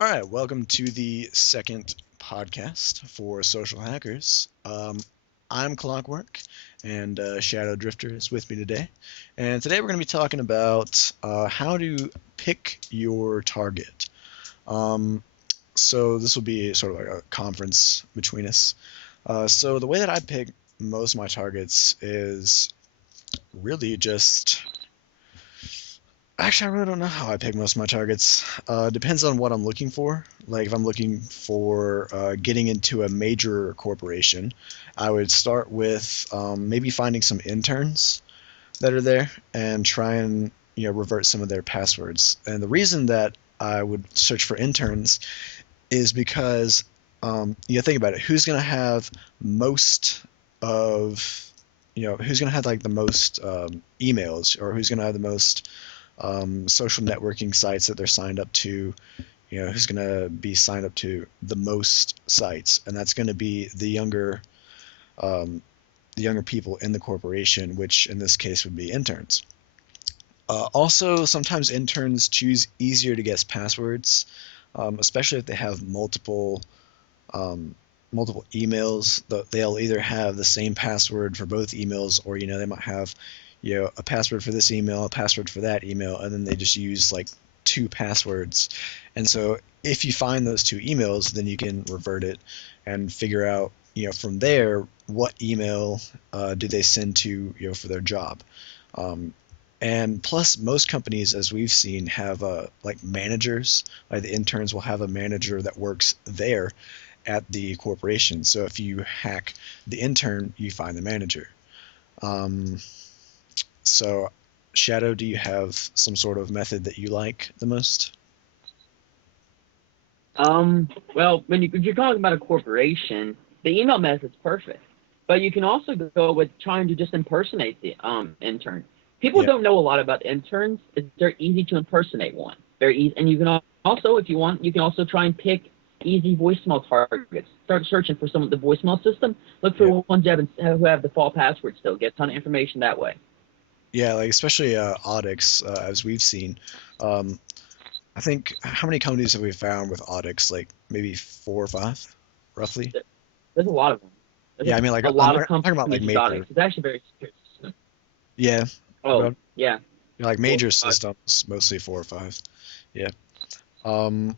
All right, welcome to the second podcast for Social Hackers. I'm Clockwork, and Shadow Drifter is with me today. And today we're going to be talking about how to pick your target. Um, so this will be sort of like a conference between us. So the way that I pick most of my targets is really just Actually, I really don't know how I pick most of my targets. Depends on what I'm looking for. Like if I'm looking for getting into a major corporation, I would start with maybe finding some interns that are there and try and revert some of their passwords. And the reason that I would search for interns is because think about it. Who's gonna have most of who's gonna have like the most emails, or who's gonna have the most social networking sites that they're signed up to, who's going to be signed up to the most sites, and that's going to be um, the younger people in the corporation, which in this case would be interns. Also, sometimes interns choose easier to guess passwords, especially if they have um, multiple emails. They'll either have the same password for both emails, or they might have a password for this email, a password for that email, and then they just use like two passwords. And so if you find those two emails, then you can revert it and figure out from there what email do they send to for their job. Um, and plus, most companies, as we've seen, have like managers. Like the interns will have a manager that works there at the corporation. So if you hack the intern, you find the manager. Um, so, Shadow, do you have some sort of method that you like the most? Well, if you're talking about a corporation, the email method's perfect. But you can also go with trying to just impersonate the intern. People Yeah, don't know a lot about interns. They're easy to impersonate one. They're easy, and you can also, if you want, you can also try and pick easy voicemail targets. Start searching for some of the voicemail system. Look yeah, for ones who have default passwords still. Get a ton of information that way. yeah. Like especially Audix, as we've seen. Um, I think how many companies have we found with Audix? Like maybe four or five, roughly. There's a lot of them. There's Yeah, I mean, like a I'm lot of talking about like companies use Onyx. major. It's actually very secure system. Yeah, Oh, but yeah. like Four, major five. systems, mostly four or five. Yeah. Um,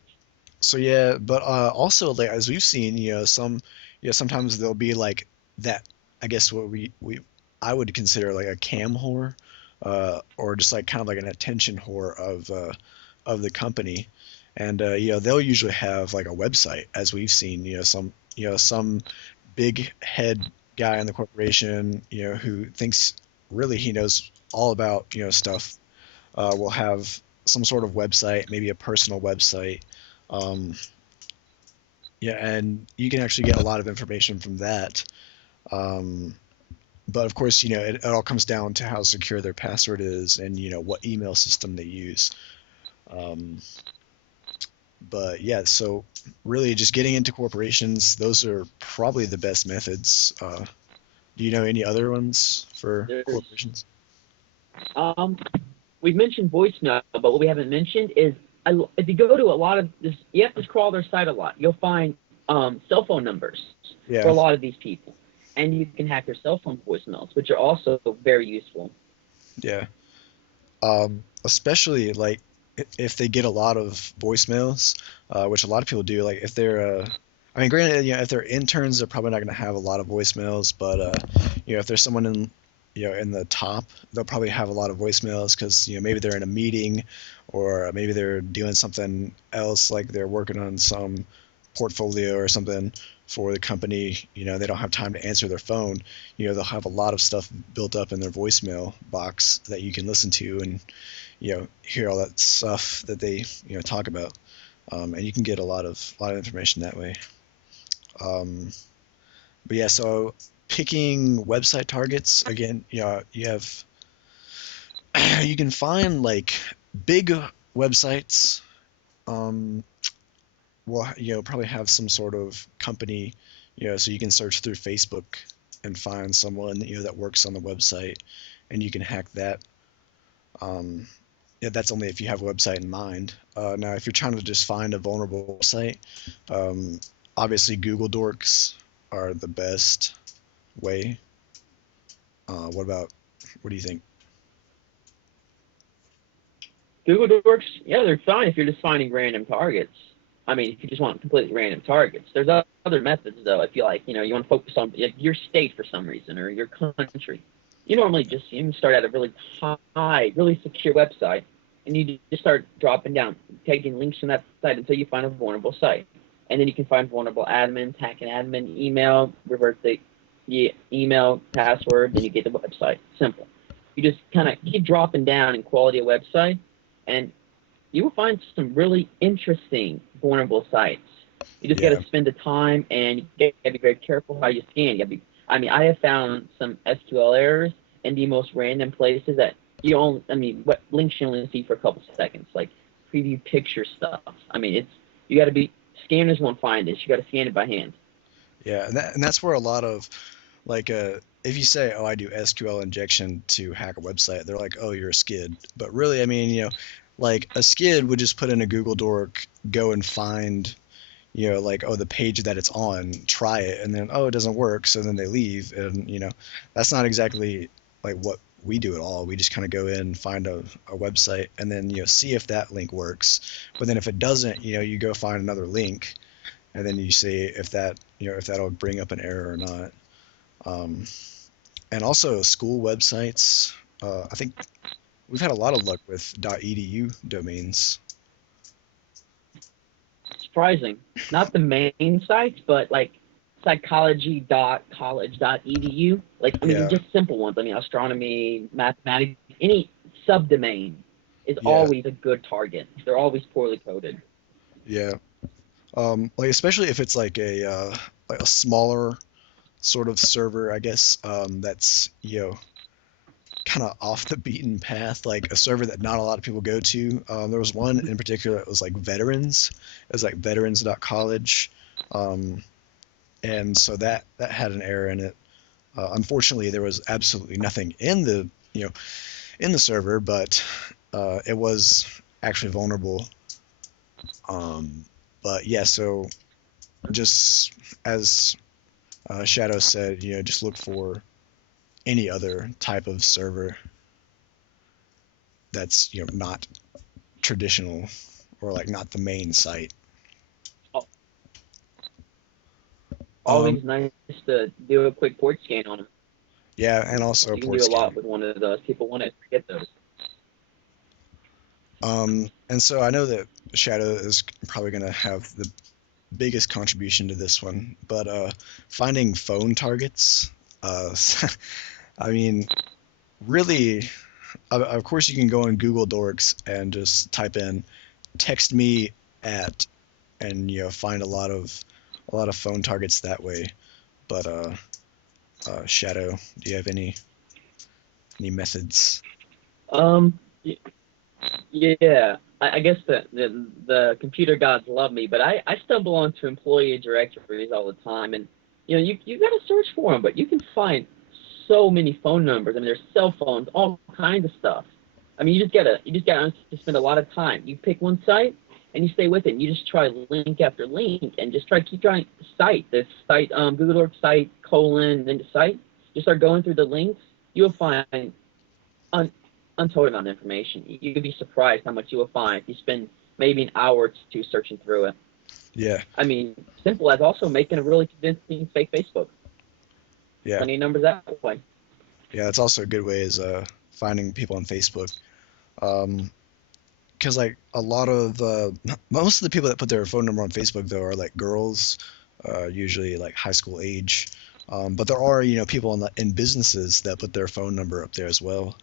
So yeah, but also like as we've seen, sometimes there'll be like that. I guess what we I would consider like a cam whore, or just like kind of like an attention whore of the company, and they'll usually have like a website, as we've seen. Some big head guy in the corporation, who thinks really he knows all about stuff, will have some sort of website, maybe a personal website. Um, yeah, and you can actually get a lot of information from that. Um, but of course, it all comes down to how secure their password is and what email system they use. Um, but yeah, so really just getting into corporations, those are probably the best methods. Do you know any other ones for There's corporations? um we've mentioned voicemail, but what we haven't mentioned is if you go to a lot of this, you have to scroll their site a lot. You'll find cell phone numbers for Yeah, a lot of these people, and you can hack their cell phone voicemails, which are also very useful. yeah. Especially like if they get a lot of voicemails, which a lot of people do. Like if they're, I mean, granted, if they're interns, they're probably not going to have a lot of voicemails. But if there's someone in the top, they'll probably have a lot of voicemails because maybe they're in a meeting, or maybe they're doing something else, like they're working on some portfolio or something for the company. They don't have time to answer their phone. They'll have a lot of stuff built up in their voicemail box that you can listen to and hear all that stuff that they talk about, and you can get a lot of information that way. um, but yeah, so picking website targets again, you have you can find like big websites, um, will probably have some sort of company, so you can search through Facebook and find someone that works on the website, and you can hack that. um, yeah, that's only if you have a website in mind. Now, if you're trying to just find a vulnerable site, um, obviously Google Dorks are the best way. What about, what do you think? Google Dorks, yeah, they're fine if you're just finding random targets. I mean, if you just want completely random targets. There's other methods though. If you like, you want to focus on like, your state for some reason or your country. You normally just you can start at a really high, really secure website, and you just start dropping down, taking links from that site until you find a vulnerable site, and then you can find vulnerable admins, hack an admin, email, revert the email password, then you get the website. Simple. You just kind of keep dropping down in quality of website, and you will find some really interesting vulnerable sites. You just got Yeah, to spend the time, and you got to be very careful how you scan. You got to be. I mean, I have found some SQL errors in the most random places that you only. I mean, what links you only see for a couple seconds, like preview picture stuff. I mean, it's you got to be. Scanners won't find this. You got to scan it by hand. yeah, and that's where a lot of like if you say, "Oh, I do SQL injection to hack a website," they're like, "Oh, you're a skid." But really, I mean, like a skid would just put in a Google Dork, go and find, like, oh, the page that it's on, try it, and then, oh, it doesn't work, so then they leave, and that's not exactly like what we do at all. We just kind of go in, find a website, and then see if that link works. But then if it doesn't, you go find another link, and then you see if if that'll bring up an error or not. Um, and also school websites. I think we've had a lot of luck with .edu domains. Surprising. Not the main sites, but like psychology.college.edu. Like, I mean, Yeah, just simple ones. I mean, astronomy, mathematics, any subdomain is yeah, always a good target. They're always poorly coded. yeah. Like especially if it's like a smaller sort of server, I guess, that's kind of off the beaten path, like a server that not a lot of people go to. There was one in particular that was like veterans. It was like veterans.college. Um, and so that had an error in it. Unfortunately, there was absolutely nothing in the in the server, but it was actually vulnerable. Um, but yeah, so just as Shadow said, just look for any other type of server that's not traditional or like not the main site. Um, Always nice to do a quick port scan on them. yeah, and also a You can port do a scan. lot with one of those. People want to get those. And so I know that Shadow is probably going to have the biggest contribution to this one, but finding phone targets, uh, I mean, really, of course you can go on Google Dorks and just type in "text me at," and find a lot of phone targets that way. But Shadow, do you have any methods? Um, yeah, I guess the computer gods love me, but I stumble onto employee directories all the time, and you got to search for them, but you can find so many phone numbers. I mean, there's cell phones, all kinds of stuff. I mean, you just gotta spend a lot of time. You pick one site and you stay with it. And you just try link after link and just keep trying this site, Google Earth site colon, then the site. Just start going through the links. You'll find un, untold amount of information. You could be surprised how much you will find if you spend maybe an hour or two searching through it. Yeah, I mean, simple as also making a really convincing fake Facebook. yeah, Plenty of numbers that way. yeah. That's also a good way is finding people on Facebook. Um, because like a lot of most of the people that put their phone number on Facebook though are like girls, usually like high school age. But there are people in businesses that put their phone number up there as well.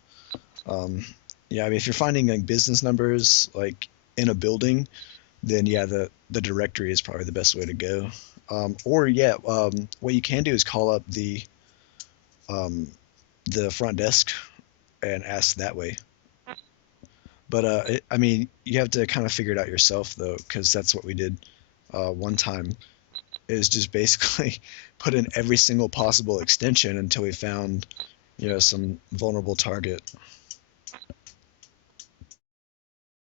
Um, yeah, I mean if you're finding like business numbers like in a building, then yeah, the directory is probably the best way to go. Or yeah, what you can do is call up um, the front desk and ask that way. But I mean, you have to kind of figure it out yourself though, because that's what we did one time. Is just basically put in every single possible extension until we found some vulnerable target.